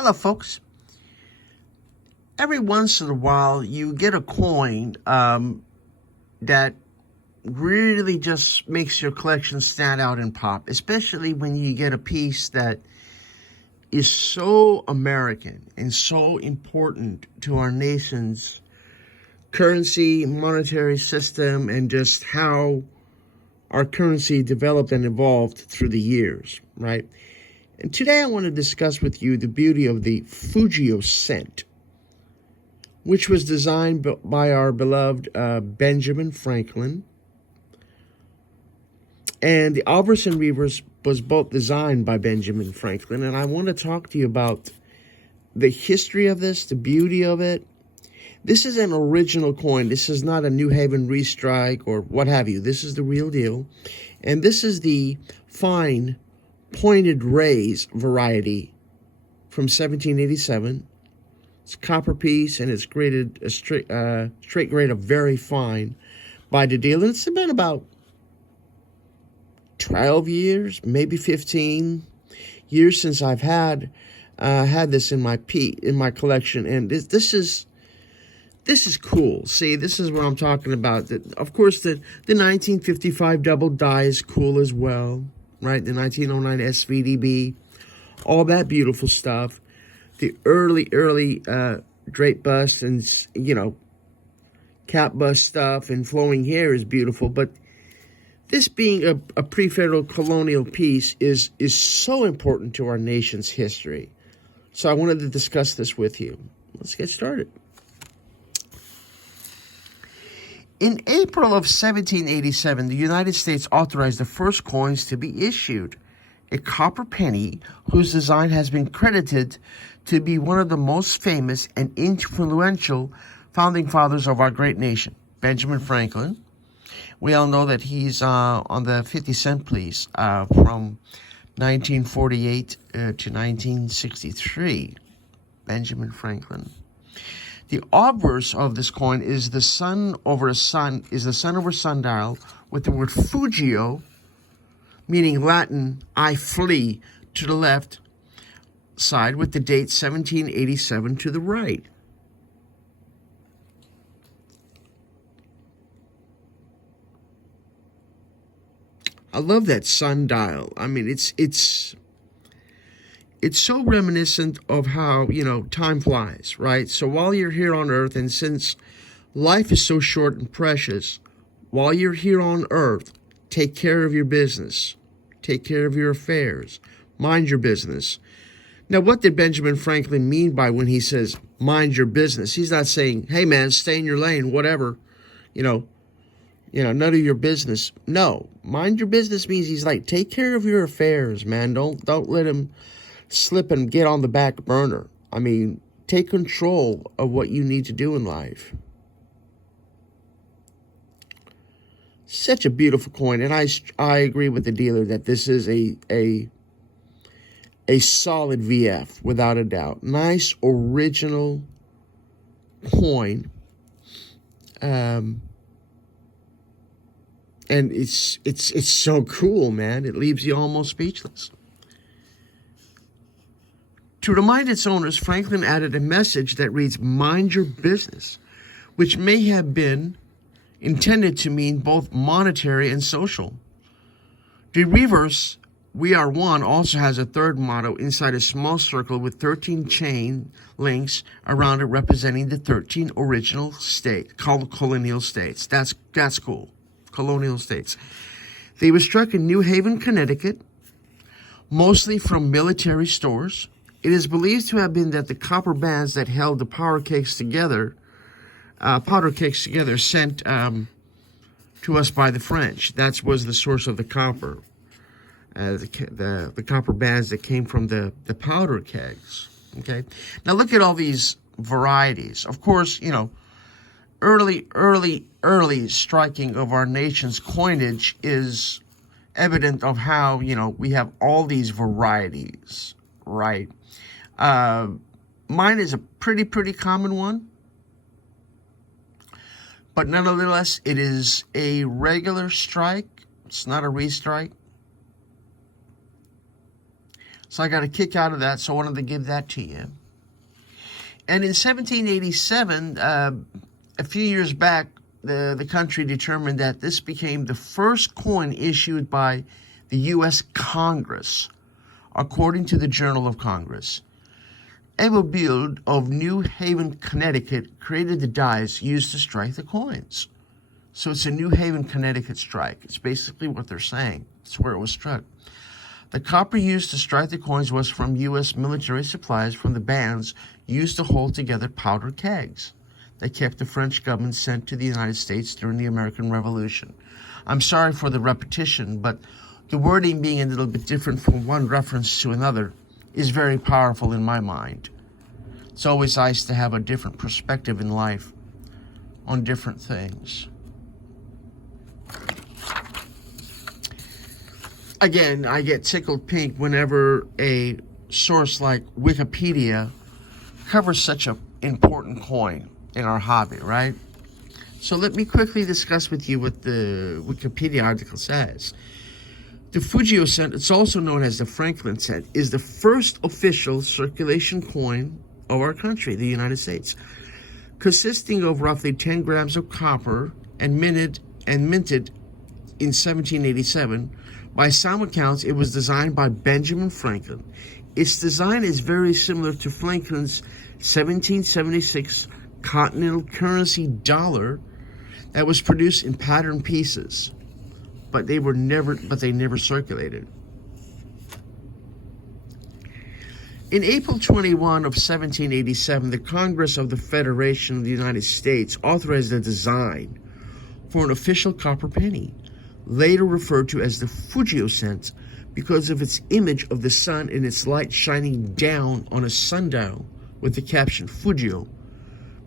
Hello, folks. Every once in a while, you get a coin that really just makes your collection stand out and pop, especially when you get a piece that is so American and so important to our nation's currency, monetary system, and just how our currency developed and evolved through the years, right? And today I want to discuss with you the beauty of the Fugio cent, which was designed by our beloved Benjamin Franklin. And the obverse and reverse was both designed by Benjamin Franklin. And I want to talk to you about the history of this, the beauty of it. This is an original coin. This is not a New Haven restrike or what have you. This is the real deal. And this is the fine pointed rays variety from 1787. It's a copper piece, and it's graded a straight grade of very fine by the dealer. And it's been about 12 years, maybe 15 years since I've had this in my collection, and this is cool. See, this is what I'm talking about. Of course, the 1955 double die is cool as well, right? The 1909 SVDB, all that beautiful stuff. The early drape bust and, cap bust stuff and flowing hair is beautiful. But this being a pre-federal colonial piece is so important to our nation's history. So I wanted to discuss this with you. Let's get started. In April of 1787, the United States authorized the first coins to be issued, a copper penny whose design has been credited to be one of the most famous and influential founding fathers of our great nation, Benjamin Franklin. We all know that he's on the 50-cent piece from 1948 to 1963, Benjamin Franklin. The obverse of this coin is the sun over sundial with the word Fugio, meaning Latin, I flee, to the left side, with the date 1787 to the right. I love that sundial. I mean, it's so reminiscent of how, time flies, right? So while you're here on Earth, and since life is so short and precious, while you're here on Earth, take care of your business. Take care of your affairs. Mind your business. Now, what did Benjamin Franklin mean by when he says, mind your business? He's not saying, hey, man, stay in your lane, whatever, none of your business. No, mind your business means he's like, take care of your affairs, man. Don't let him slip and get on the back burner. I mean, take control of what you need to do in life. Such a beautiful coin, and I agree with the dealer that this is a solid VF without a doubt. Nice original coin, and it's so cool, man. It leaves you almost speechless. To remind its owners, Franklin added a message that reads, mind your business, which may have been intended to mean both monetary and social. The reverse, we are one, also has a third motto inside a small circle with 13 chain links around it representing the 13 original colonial states. That's cool. Colonial states. They were struck in New Haven, Connecticut, mostly from military stores. It is believed to have been that the copper bands that held the powder kegs together sent to us by the French. That was the source of the copper. The copper bands that came from the powder kegs. Okay. Now look at all these varieties. Of course, early striking of our nation's coinage is evident of how, we have all these varieties, right? Mine is a pretty common one. But nonetheless, it is a regular strike. It's not a restrike. So I got a kick out of that, so I wanted to give that to you. And in 1787, a few years back, the country determined that this became the first coin issued by the U.S. Congress, according to the Journal of Congress. Build of New Haven, Connecticut created the dies used to strike the coins. So it's a New Haven, Connecticut strike. It's basically what they're saying. It's where it was struck. The copper used to strike the coins was from U.S. military supplies from the bands used to hold together powder kegs that kept the French government sent to the United States during the American Revolution. I'm sorry for the repetition, but the wording being a little bit different from one reference to another is very powerful in my mind. It's always nice to have a different perspective in life on different things. Again, I get tickled pink whenever a source like Wikipedia covers such an important coin in our hobby, right? So let me quickly discuss with you what the Wikipedia article says. The Fugio cent, it's also known as the Franklin cent, is the first official circulation coin of our country, the United States, consisting of roughly 10 grams of copper and minted in 1787. By some accounts, it was designed by Benjamin Franklin. Its design is very similar to Franklin's 1776 continental currency dollar that was produced in pattern pieces, but they never circulated. In April 21 of 1787, the Congress of the Federation of the United States authorized the design for an official copper penny, later referred to as the Fugio cent because of its image of the sun and its light shining down on a sundial with the caption Fugio,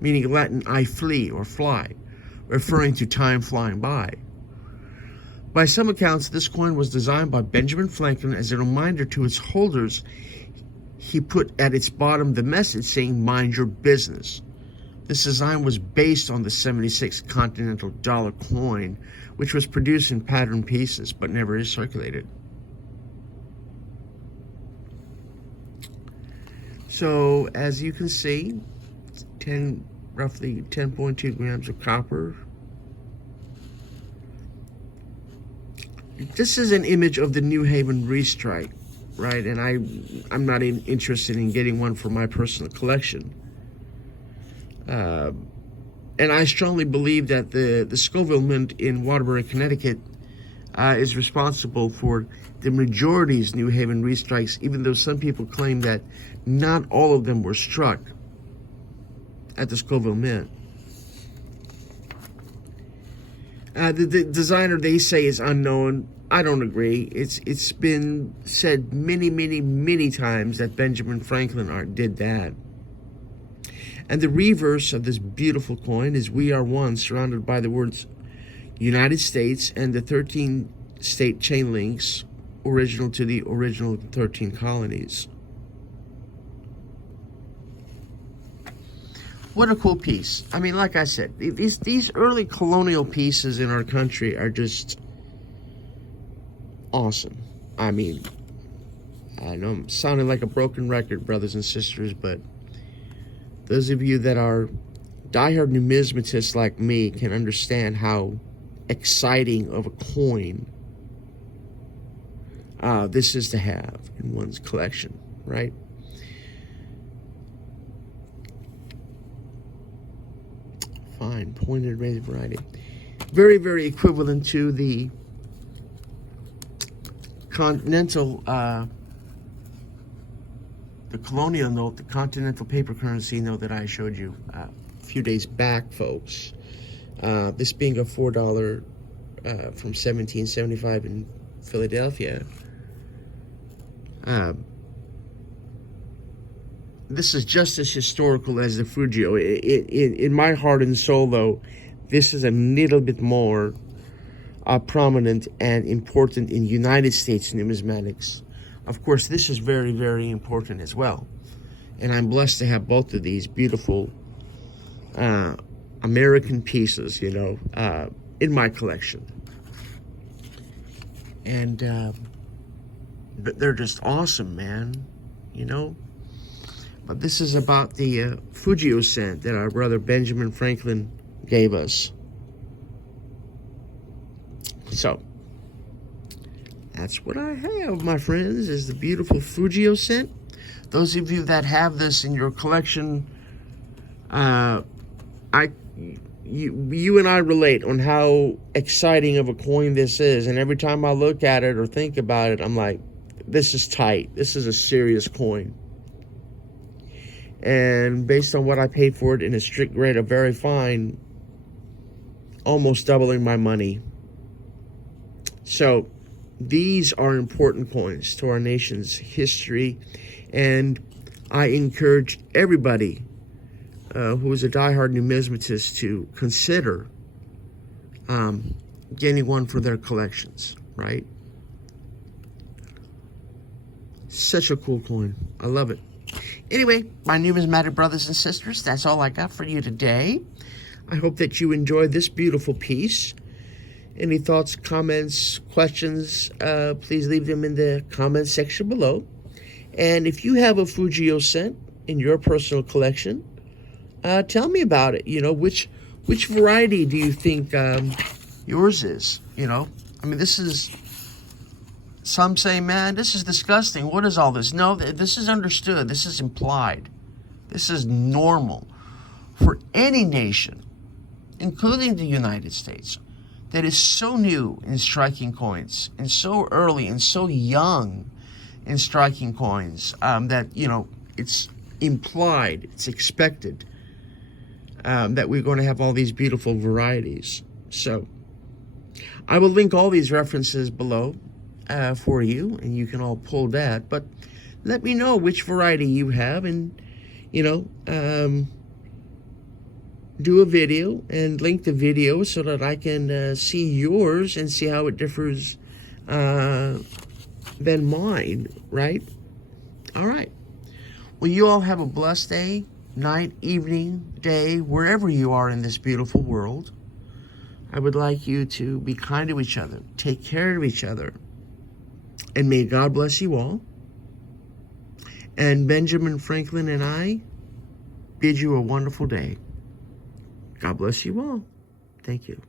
meaning Latin I flee or fly, referring to time flying by. By some accounts, this coin was designed by Benjamin Franklin as a reminder to its holders. He put at its bottom the message saying, "Mind your business." This design was based on the 76 continental dollar coin, which was produced in pattern pieces, but never is circulated. So, as you can see, roughly 10.2 grams of copper. This is an image of the New Haven restrike, right? And I'm not even interested in getting one for my personal collection. And I strongly believe that the Scoville Mint in Waterbury, Connecticut, is responsible for the majority's New Haven restrikes, even though some people claim that not all of them were struck at the Scoville Mint. The designer, they say, is unknown. I don't agree. It's been said many times that Benjamin Franklin did that. And the reverse of this beautiful coin is "We are one," surrounded by the words United States and the 13 state chain links original to the original 13 colonies. What a cool piece. I mean, like I said, these early colonial pieces in our country are just awesome. I mean, I know I'm sounding like a broken record, brothers and sisters, but those of you that are diehard numismatists like me can understand how exciting of a coin this is to have in one's collection, right? Fine, pointed raised variety. Very equivalent to the continental, the colonial note, the continental paper currency note that I showed you a few days back, folks. This being a $4 from 1775 in Philadelphia. This is just as historical as the Fugio. In my heart and soul, though, this is a little bit more prominent and important in United States numismatics. Of course, this is very important as well. And I'm blessed to have both of these beautiful American pieces, you know, in my collection. And But they're just awesome, man. You know? But this is about the Fugio cent that our brother Benjamin Franklin gave us. So, that's what I have, my friends, is the beautiful Fugio cent. Those of you that have this in your collection, you and I relate on how exciting of a coin this is. And every time I look at it or think about it, I'm like, this is tight. This is a serious coin. And based on what I paid for it in a strict grade of very fine, almost doubling my money. So these are important coins to our nation's history. And I encourage everybody who is a diehard numismatist to consider getting one for their collections, right? Such a cool coin. I love it. Anyway, my numismatic brothers and sisters, that's all I got for you today. I hope that you enjoyed this beautiful piece. Any thoughts, comments, questions, please leave them in the comments section below. And if you have a Fugio cent in your personal collection, tell me about it. You know, which variety do you think yours is? You know, I mean, this is, some say, man, this is disgusting. What is all this? No, this is understood. This is implied. This is normal for any nation, including the United States, that is so new in striking coins and so early and so young in striking coins that, you know, it's implied, it's expected that we're going to have all these beautiful varieties. So I will link all these references below for you, and you can all pull that. But let me know which variety you have, and, you know, do a video and link the video so that I can see yours and see how it differs than mine, right? All right. Well, you all have a blessed day, night, evening, day, wherever you are in this beautiful world. I would like you to be kind to each other, take care of each other, and may God bless you all. And Benjamin Franklin and I bid you a wonderful day. God bless you all. Thank you.